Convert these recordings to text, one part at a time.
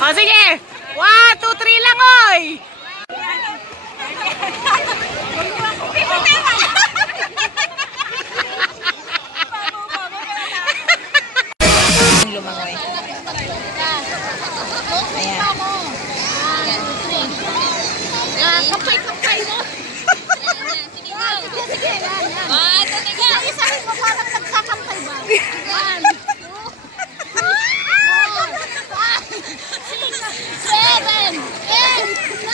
O sige. 1, 2, 3 lang, oy. Lumangoy. Ayan. Kapay mo. Sige. Isa-isahin mo parang nagkakampay ba? 1, 2, 3, 4, 5, 6, 7, 8, 9.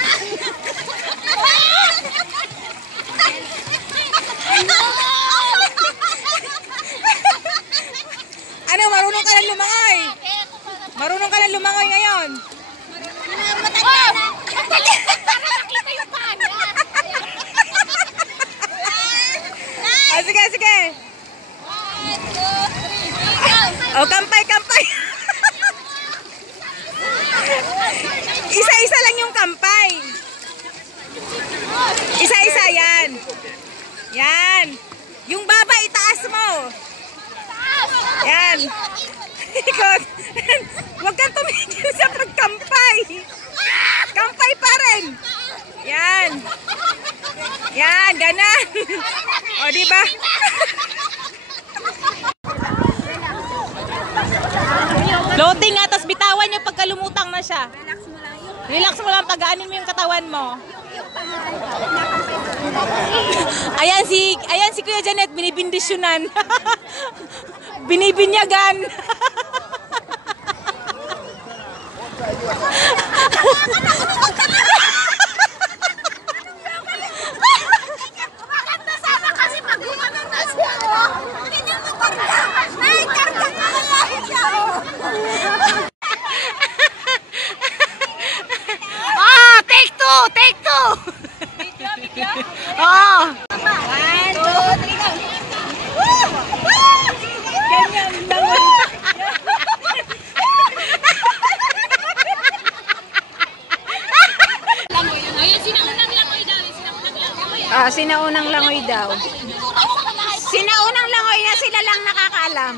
Ano, marunong ka lang lumangoy? Marunong ka lang lumangoy ngayon? Para makita yung pana. Ah, sige. 1, 2, 3, go. O, kampay. Isa-isa lang yung kampay. Isa-isa, yan. Yan. Yung baba, itaas mo. Yan. Ikot. Huwag kang tumigil sa pagkampay. Kampay pa rin. Yan. Yan, ganan. O, diba? Floating nga, tapos bitawan niya pagka lumutang na siya. Relax mo lang, pagaanin mo yung katawan mo. Ayan si Kuya Janet, binibindisyonan. Binibinyagan. Maganda sana kasi pag gumanon na siya. Ganyan mo karga. Ay, karga ka na siya. Ah, take two. Oh. 1, 2, 3, go. Ganyan lang. Sinaunang langoy daw. Sinaunang langoy na sila lang nakakaalam.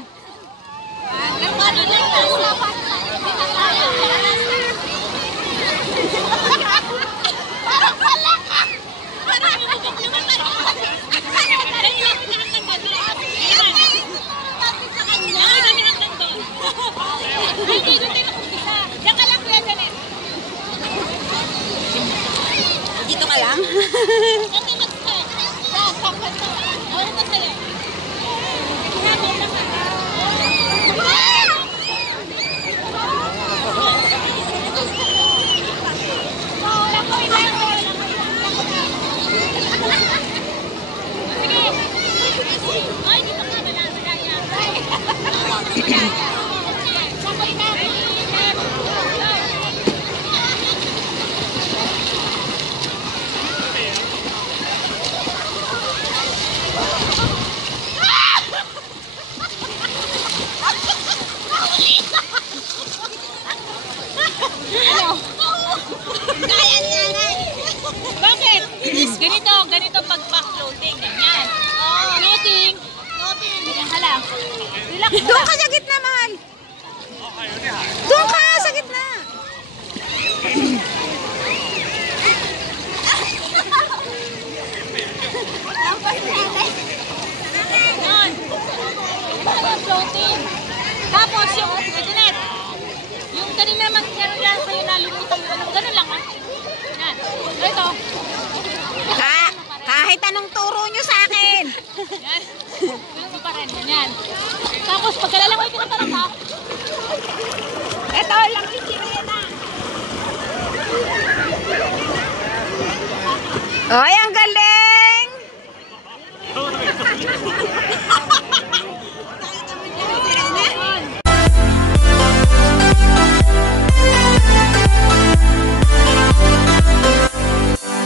Dito ka lang? Bakit? Ganito pag-floating. Ganyan. Floating. Ganyan ka lang. Relax. Doon ka sa gitna, mahal. Doon ka sa gitna. Yan. Floating. Tapos yung internet. Yung kanina mangyari lang sa'yo na lumutang. Ganun lang ha. Yan. Ito. Kahit anong turo nyo sa akin. Yan. Ganun mo pa rin. Yan. Tapos pagkalalangoy ka na parang ha. Ito lang yung sirena. Oh,